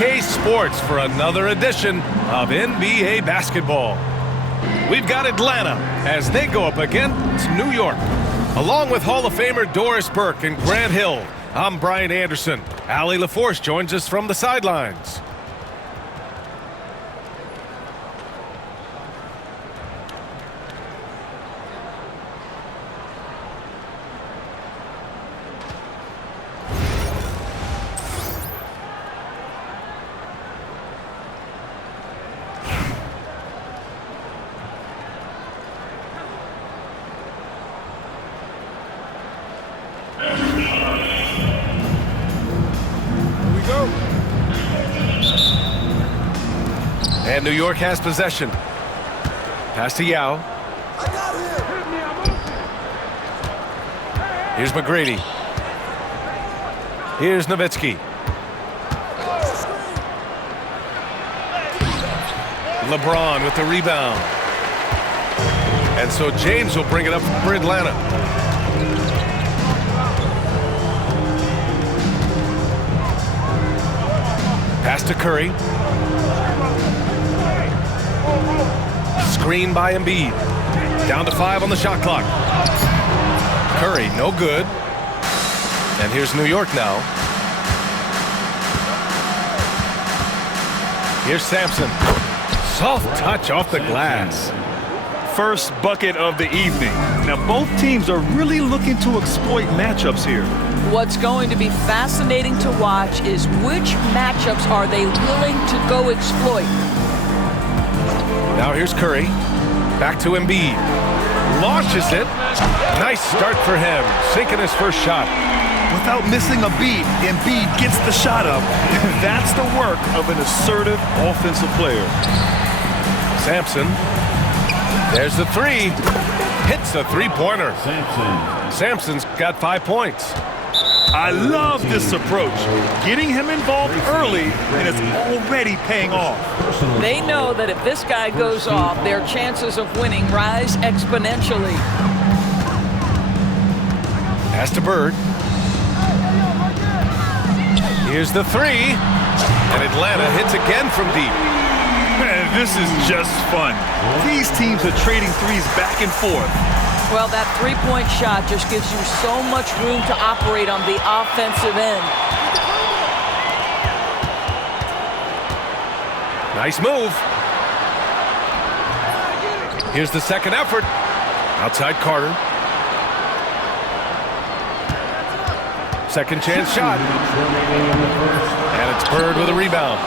2K Sports for another edition of NBA basketball. We've got Atlanta as they go up against New York. Along with Hall of Famer Doris Burke and Grant Hill, I'm Brian Anderson. Allie LaForce joins us from the sidelines. And New York has possession. Pass to Yao. Here's McGrady. Here's Nowitzki. LeBron with the rebound. And so James will bring it up for Atlanta. Pass to Curry. Screen by Embiid. Down to 5 on the shot clock. Curry, no good. And here's New York now. Here's Sampson. Soft touch off the glass. First bucket of the evening. Now both teams are really looking to exploit matchups here. What's going to be fascinating to watch is which matchups are they willing to go exploit. Now here's Curry. Back to Embiid. Launches it. Nice start for him. Sinking his first shot. Without missing a beat, Embiid gets the shot up. That's the work of an assertive offensive player. Sampson. There's the three. Hits a three-pointer. Sampson's got 5 points. I love this approach. Getting him involved early, and it's already paying off. They know that if this guy goes off, their chances of winning rise exponentially. Pass to Bird. Here's the three. And Atlanta hits again from deep. Man, this is just fun. These teams are trading threes back and forth. Well, that three-point shot just gives you so much room to operate on the offensive end. Nice move. Here's the second effort. Outside Carter. Second chance shot. And it's Bird with a rebound.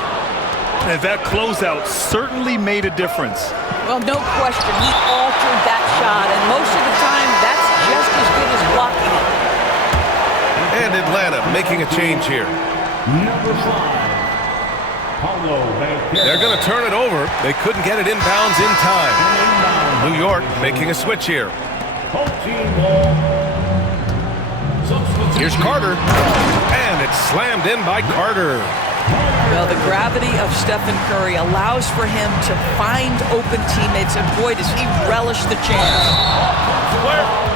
And that closeout certainly made a difference. Well, no question, he altered that shot, and most of the time, that's just as good as blocking it. And Atlanta making a change here. Number 5, Paulo Banchero. They're going to turn it over. They couldn't get it inbounds in time. New York making a switch here. Here's Carter. And it's slammed in by Carter. Well, the gravity of Stephen Curry allows for him to find open teammates, and boy, does he relish the chance.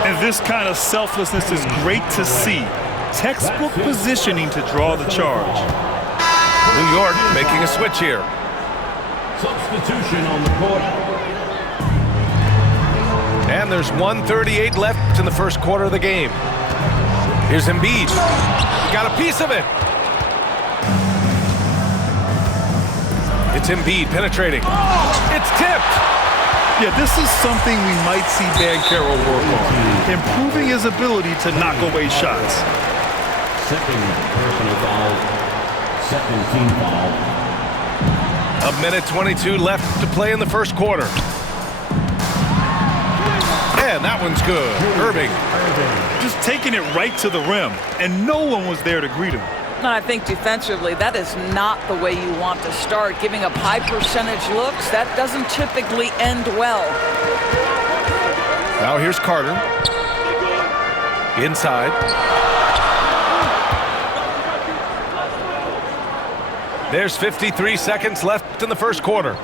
And this kind of selflessness is great to see. Textbook positioning to draw the charge. New York making a switch here. Substitution on the court. And there's 1:38 left in the first quarter of the game. Here's Embiid. Got a piece of it. It's Embiid penetrating. It's tipped. Yeah, this is something we might see Banchero work on. Improving his ability to knock away shots. Second personal foul. Second team foul. A minute 22 left to play in the first quarter. And that one's good. Irving. Just taking it right to the rim, and no one was there to greet him. I think defensively, that is not the way you want to start. Giving up high percentage looks, that doesn't typically end well. Now here's Carter. Inside. There's 53 seconds left in the first quarter.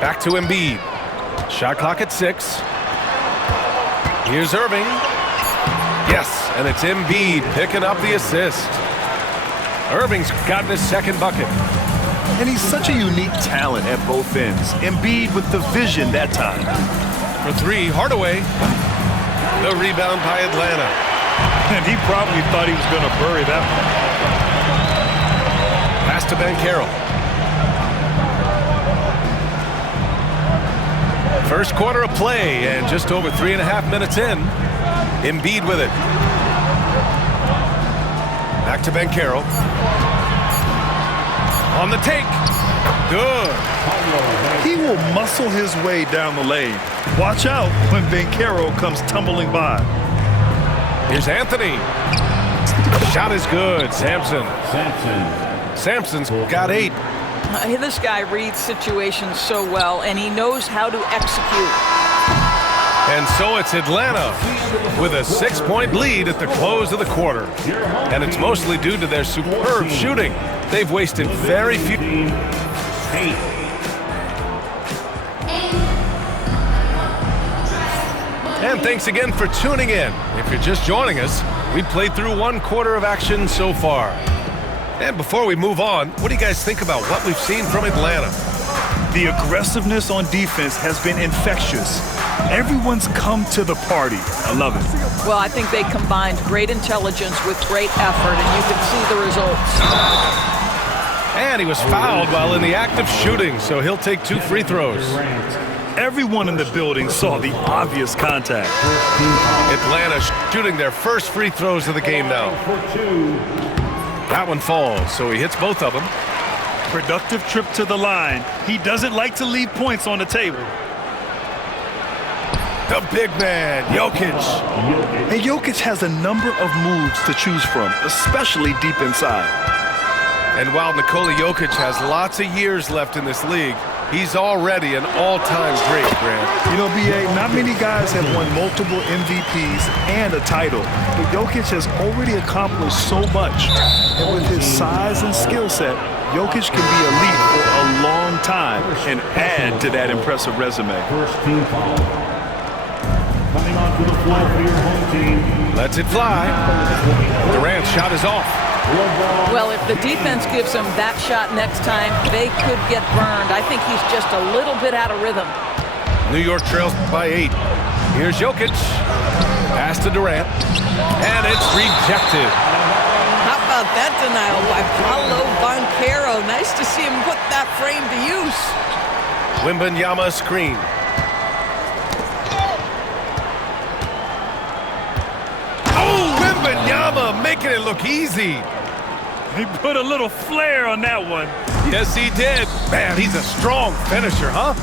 Back to Embiid. Shot clock at 6. Here's Irving. Yes, and it's Embiid picking up the assist. Irving's gotten his second bucket. And he's such a unique talent at both ends. Embiid with the vision that time. For three, Hardaway. The rebound by Atlanta. And he probably thought he was going to bury that one. Pass to Banchero. First quarter of play, and just over 3.5 minutes in. Embiid with it. Back to Banchero. On the take. Good. He will muscle his way down the lane. Watch out when Banchero comes tumbling by. Here's Anthony. Shot is good. Sampson's got 8. This guy reads situations so well, and he knows how to execute. And so it's Atlanta with a 6-point lead at the close of the quarter. And it's mostly due to their superb shooting. They've wasted very few. And thanks again for tuning in. If you're just joining us, we played through 1 quarter of action so far. And before we move on, what do you guys think about what we've seen from Atlanta? The aggressiveness on defense has been infectious. Everyone's come to the party. I love it. Well, I think they combined great intelligence with great effort, and you can see the results. And he was fouled while in the act of shooting, so he'll take 2 free throws. Everyone in the building saw the obvious contact. Atlanta shooting their first free throws of the game now. That one falls, so he hits both of them. Productive trip to the line. He doesn't like to leave points on the table. The big man, Jokic. And Jokic has a number of moves to choose from, especially deep inside. And while Nikola Jokic has lots of years left in this league, he's already an all-time great, Grant. You know, B.A., not many guys have won multiple MVPs and a title, but Jokic has already accomplished so much. And with his size and skill set, Jokic can be elite for a long time and add to that impressive resume. First team foul. Coming onto the floor for your home team. Lets it fly. Durant's shot is off. Well, if the defense gives him that shot next time, they could get burned. I think he's just a little bit out of rhythm. New York trails by 8. Here's Jokic. Pass to Durant. And it's rejected. How about that denial by Paolo Banchero? Nice to see him put that frame to use. Wembanyama screen. Oh, Wembanyama making it look easy. He put a little flair on that one. Yes, he did. Man, he's a strong finisher, huh?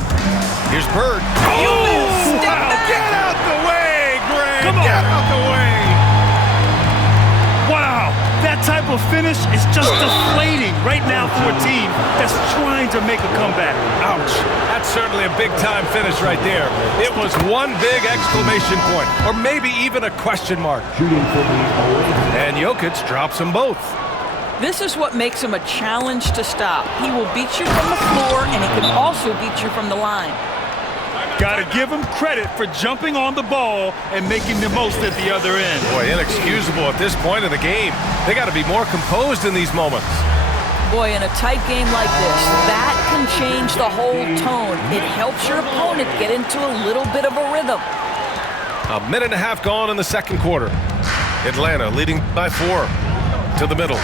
Here's Bird. Oh, wow. Get out the way, Greg. Come on. Get out the way. Wow, that type of finish is just deflating right now for a team that's trying to make a comeback. Ouch. That's certainly a big-time finish right there. It was one big exclamation point, or maybe even a question mark. And Jokic drops them both. This is what makes him a challenge to stop. He will beat you from the floor, and he can also beat you from the line. Gotta give him credit for jumping on the ball and making the most at the other end. Boy, inexcusable at this point of the game. They got to be more composed in these moments. Boy, in a tight game like this, that can change the whole tone. It helps your opponent get into a little bit of a rhythm. A minute and a half gone in the second quarter. Atlanta leading by 4 to the middle.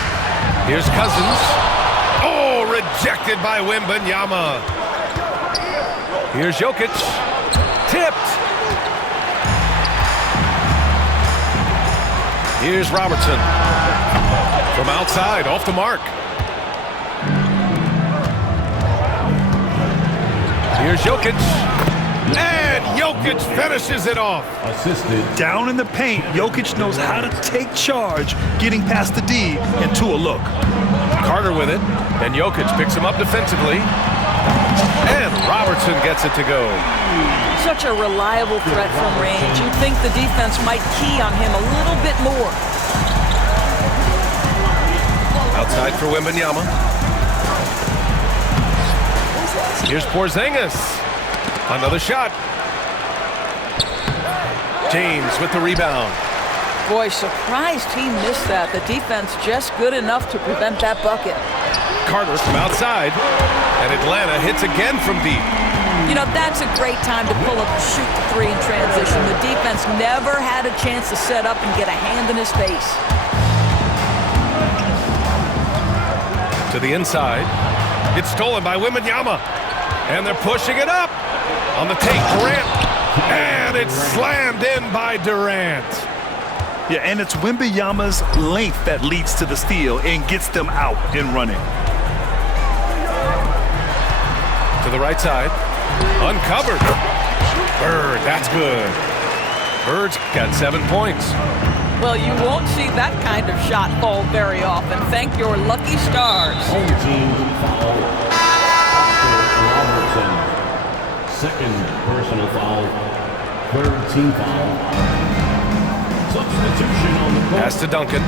Here's Cousins. Oh, rejected by Wembanyama. Here's Jokic. Tipped. Here's Robertson. From outside, off the mark. Here's Jokic. And Jokic finishes it off. Assisted. Down in the paint, Jokic knows how to take charge, getting past the D and to a look. Carter with it. And Jokic picks him up defensively. And Robertson gets it to go. Such a reliable threat from range. You'd think the defense might key on him a little bit more. Outside for Wembanyama. Here's Porzingis. Another shot. James with the rebound. Boy, surprised he missed that. The defense just good enough to prevent that bucket. Carter from outside, and Atlanta hits again from deep. You know, that's a great time to pull up and shoot the three in transition. The defense never had a chance to set up and get a hand in his face. To the inside. It's stolen by Wembanyama. And they're pushing it up. On the take, Durant. And it's slammed in by Durant. Yeah, and it's Wembanyama's length that leads to the steal and gets them out and running. To the right side. Uncovered. Bird, that's good. Bird's got 7 points. Well, you won't see that kind of shot fall very often. Thank your lucky stars. Home team foul. Robertson. Second personal foul. Third team foul. Substitution on the court. Pass to Duncan.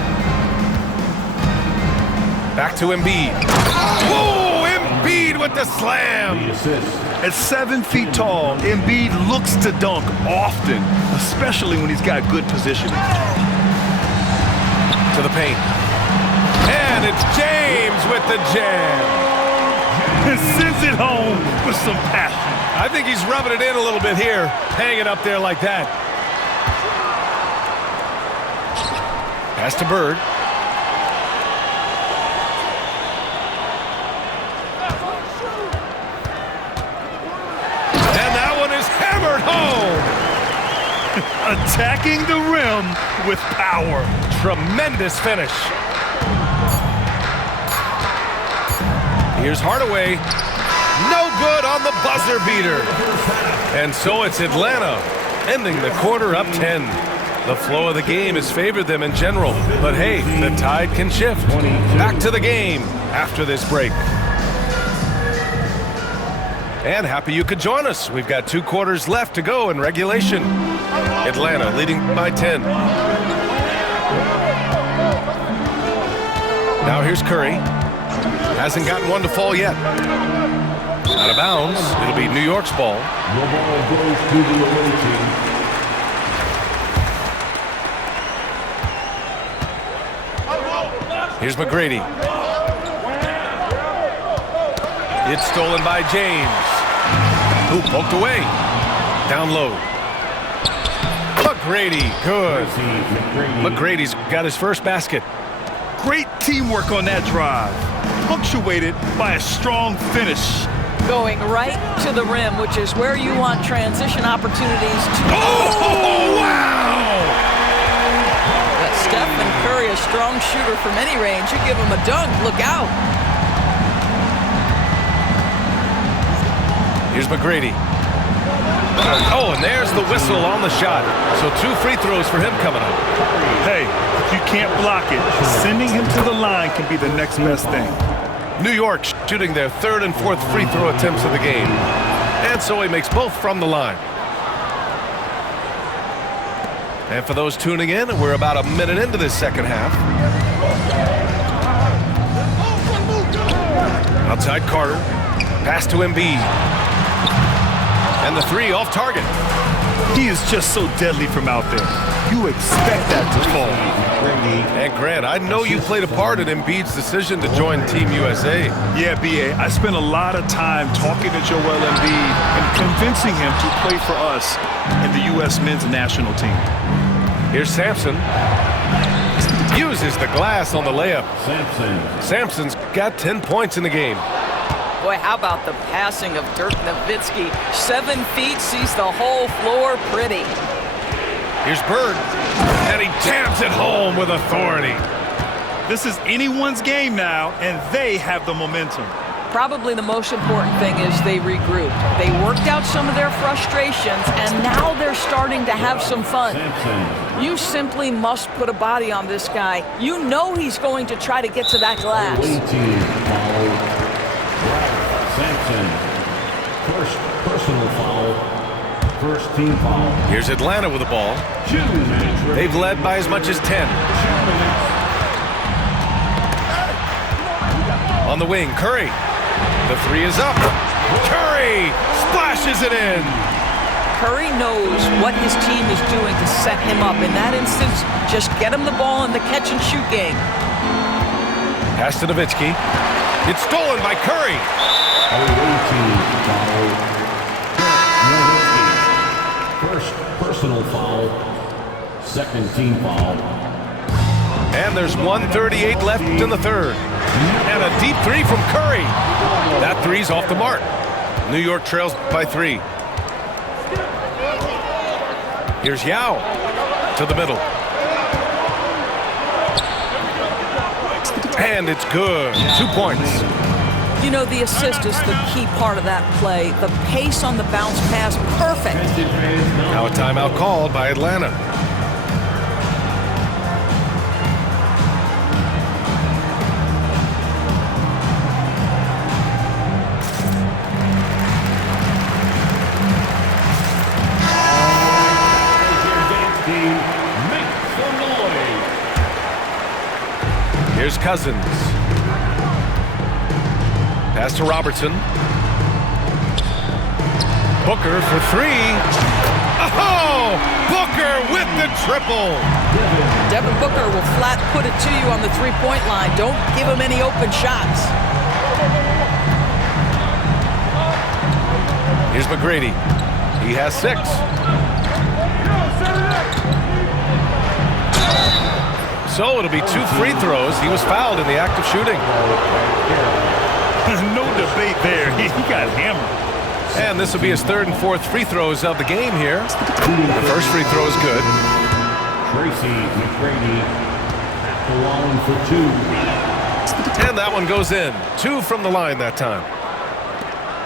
Back to Embiid. Whoa! Embiid with the slam. The assist. At 7 feet tall, Embiid looks to dunk often, especially when he's got good positioning. To the paint. And it's James with the jam. And sends it home with some passion. I think he's rubbing it in a little bit here, hanging up there like that. Pass to Bird. And that one is hammered home. Attacking the rim with power. Tremendous finish. Here's Hardaway. No good on the buzzer beater. And so it's Atlanta ending the quarter up 10. The flow of the game has favored them in general. But hey, the tide can shift. Back to the game after this break. And happy you could join us. We've got 2 quarters left to go in regulation. Atlanta leading by 10. Now here's Curry. Hasn't gotten one to fall yet. Out of bounds. It'll be New York's ball. The ball goes to the away team. Here's McGrady. It's stolen by James. Who poked away. Down low. McGrady, good. McGrady's got his first basket. Great teamwork on that drive, punctuated by a strong finish. Going right to the rim, which is where you want transition opportunities to... Oh, wow! But Stephen Curry, a strong shooter from any range. You give him a dunk, look out. Here's McGrady. Oh, and there's the whistle on the shot. So 2 free throws for him coming up. Hey, if you can't block it, sending him to the line can be the next best thing. New York shooting their 3rd and 4th free throw attempts of the game. And so he makes both from the line. And for those tuning in, we're about a minute into this second half. Outside Carter. Pass to Embiid. And the 3 off target. He is just so deadly from out there. You expect that to fall. And Grant, I know you played a part in Embiid's decision to join Team USA. Yeah, B.A., I spent a lot of time talking to Joel Embiid and convincing him to play for us in the U.S. men's national team. Here's Sampson. Uses the glass on the layup. Sampson's got 10 points in the game. Boy, how about the passing of Dirk Nowitzki? 7 feet, sees the whole floor pretty. Here's Bird, and he jams it home with authority. This is anyone's game now, and they have the momentum. Probably the most important thing is they regrouped. They worked out some of their frustrations, and now they're starting to have some fun. You simply must put a body on this guy. You know he's going to try to get to that glass. Sampson, first personal foul, first team foul. Here's Atlanta with the ball. They've led by as much as 10. On the wing, Curry. The 3 is up. Curry splashes it in. Curry knows what his team is doing to set him up. In that instance, just get him the ball in the catch-and-shoot game. Pass to Nowitzki. It's stolen by Curry. First personal foul. Second team foul. And there's 1:38 left in the third. And a deep three from Curry. That three's off the mark. New York trails by 3. Here's Yao to the middle. And it's good. 2 points. You know, the assist is the key part of that play. The pace on the bounce pass, perfect. Now a timeout called by Atlanta. Here's Cousins. Pass to Robertson. Booker for 3. Oh! Booker with the triple. Devin Booker will flat put it to you on the three-point line. Don't give him any open shots. Here's McGrady. He has 6. So it'll be 2 free throws. He was fouled in the act of shooting. No debate there. He got hammered. And this will be his 3rd and 4th free throws of the game here. The first free throw is good. Tracy McGrady at the line for 2. And that one goes in. 2 from the line that time.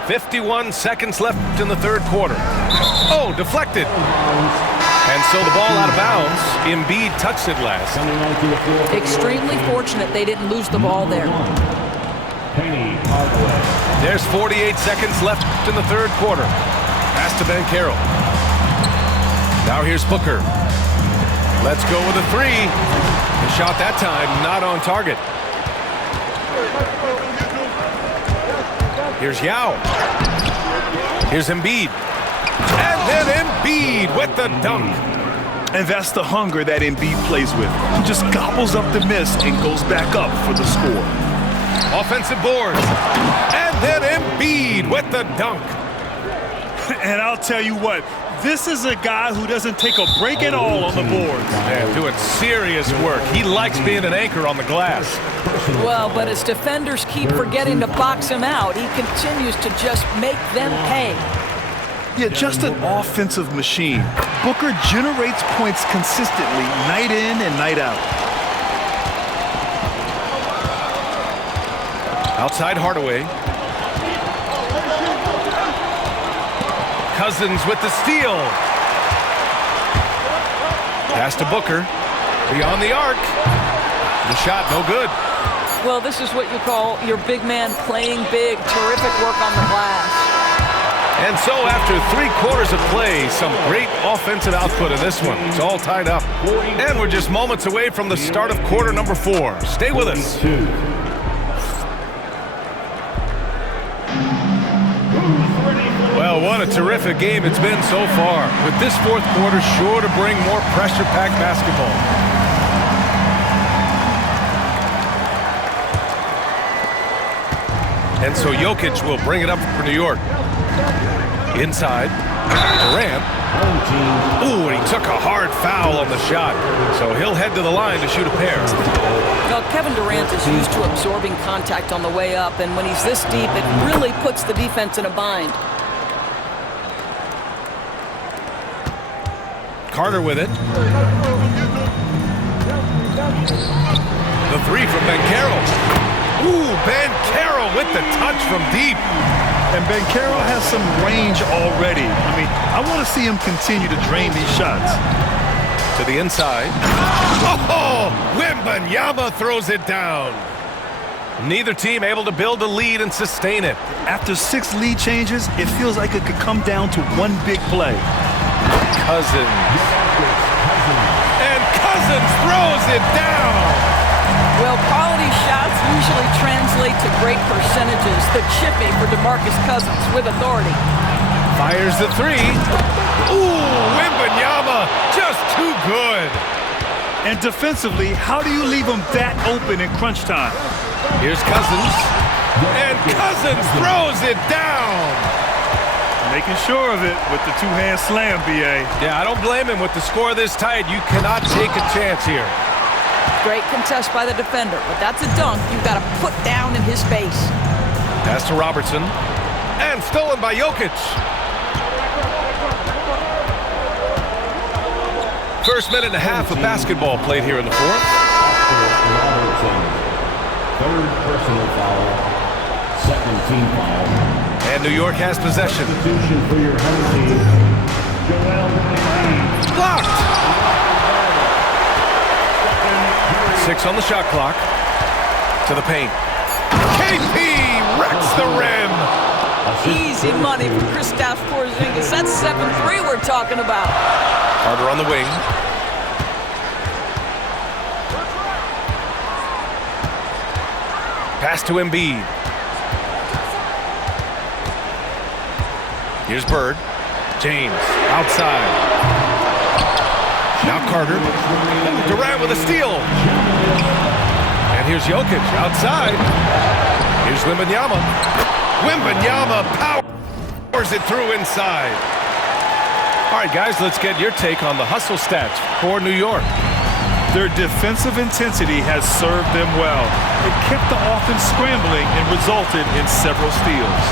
51 seconds left in the third quarter. Oh, deflected. And so the ball out of bounds. Embiid touched it last. Extremely fortunate they didn't lose the ball there. There's 48 seconds left in the third quarter. Pass to Banchero. Now here's Booker. Let's go with a 3. The shot that time not on target. Here's Yao. Here's Embiid. And then Embiid with the dunk. And that's the hunger that Embiid plays with. He just gobbles up the miss and goes back up for the score. Offensive boards. And then Embiid with the dunk. And I'll tell you what, this is a guy who doesn't take a break at all on the boards. Man, doing serious work. He likes being an anchor on the glass. Well, but as defenders keep forgetting to box him out, he continues to just make them pay. Yeah, just an offensive machine. Booker generates points consistently, night in and night out. Outside Hardaway. Cousins with the steal. Pass to Booker. Beyond the arc. The shot no good. Well, this is what you call your big man playing big. Terrific work on the glass. And so after 3 quarters of play, some great offensive output in this one. It's all tied up. And we're just moments away from the start of quarter number 4. Stay with us. Well, what a terrific game it's been so far. With this fourth quarter sure to bring more pressure-packed basketball. And so Jokic will bring it up for New York. Inside, Durant. Ooh, and he took a hard foul on the shot. So he'll head to the line to shoot a pair. Well, Kevin Durant is used to absorbing contact on the way up, and when he's this deep, it really puts the defense in a bind. Carter with it. The 3 from Banchero. Ooh, Banchero with the touch from deep. And Banchero has some range already. I mean, I want to see him continue to drain these shots. To the inside. Oh, Wembanyama throws it down. Neither team able to build a lead and sustain it. After 6 lead changes, it feels like it could come down to one big play. Cousins. And Cousins throws it down. Well, quality shots usually translate to great percentages. The chippy for DeMarcus Cousins with authority. Fires the 3. Ooh, Wembanyama just too good. And defensively, how do you leave him that open in crunch time? Here's Cousins. And Cousins throws it down. Making sure of it with the two-hand slam, B.A. Yeah, I don't blame him. With the score this tight, you cannot take a chance here. Great contest by the defender, but that's a dunk you've got to put down in his face. Pass to Robertson. And stolen by Jokic. First minute and a half of basketball played here in the fourth. Robertson. Third personal foul. Second team foul. And New York has possession. Substitution for your home team. Joel Embiid. Blocked. 6 on the shot clock. To the paint. KP wrecks the rim. Easy money for Kristaps Porzingis. That's 7-3 we're talking about. Carter on the wing. Pass to Embiid. Here's Bird. James outside. Now Carter. Durant with a steal. And here's Jokic outside. Here's Wembanyama. Wembanyama powers it through inside. All right, guys, let's get your take on the hustle stats for New York. Their defensive intensity has served them well. It kept the offense scrambling and resulted in several steals.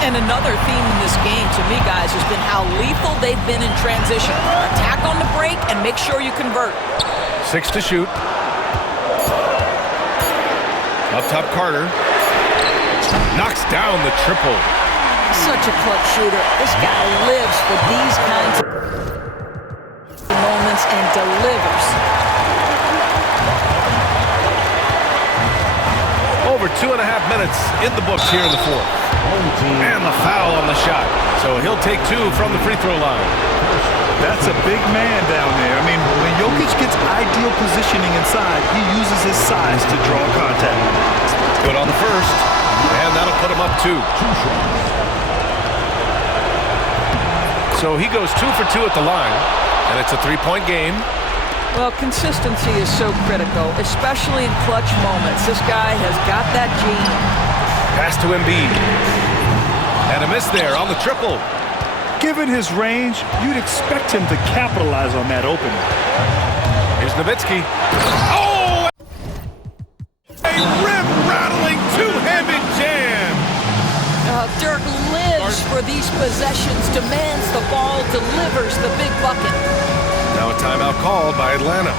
And another theme in this game, to me, guys, has been how lethal they've been in transition. Attack on the break and make sure you convert. 6 to shoot. Up top, Carter. Knocks down the triple. Such a clutch shooter. This guy lives for these kinds of moments and delivers. Over 2.5 minutes in the books here in the fourth. And the foul on the shot. So he'll take 2 from the free throw line. That's a big man down there. I mean, when Jokic gets ideal positioning inside, he uses his size to draw contact. Good on the first. And that'll put him up 2. So he goes 2 for 2 at the line. And it's a 3-point game. Well, consistency is so critical, especially in clutch moments. This guy has got that gene. Pass to Embiid. And a miss there on the triple. Given his range, you'd expect him to capitalize on that opening. Here's Nowitzki. Oh! A rim-rattling two-handed jam. Dirk lives for these possessions, demands the ball, delivers the big bucket. Now a timeout called by Atlanta.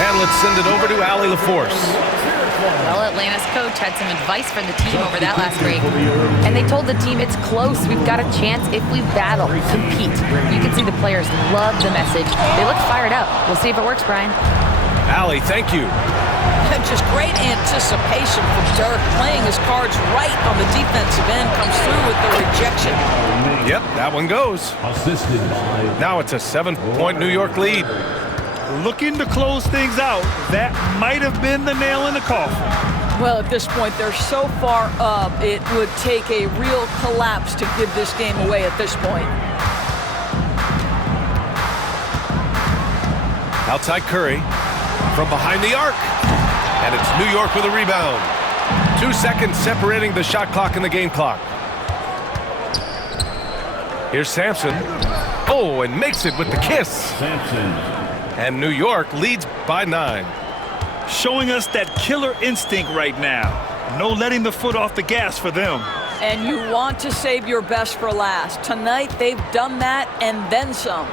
And let's send it over to Allie LaForce. Well, Atlanta's coach had some advice for the team over that last break. And they told the team it's close. We've got a chance if we battle, compete. You can see the players love the message. They look fired up. We'll see if it works, Brian. Allie, thank you. And just great anticipation from Dirk, playing his cards right on the defensive end, comes through with the rejection. Yep, that one goes. Assisted by Now it's a 7-point New York lead. Looking to close things out, that might have been the nail in the coffin. Well, at this point, they're so far up, it would take a real collapse to give this game away at this point. Outside Curry from behind the arc. And it's New York with a rebound. 2 seconds separating the shot clock and the game clock. Here's Sampson. Oh, and makes it with the kiss. Sampson. And New York leads by 9. Showing us that killer instinct right now. No letting the foot off the gas for them. And you want to save your best for last. Tonight, they've done that and then some.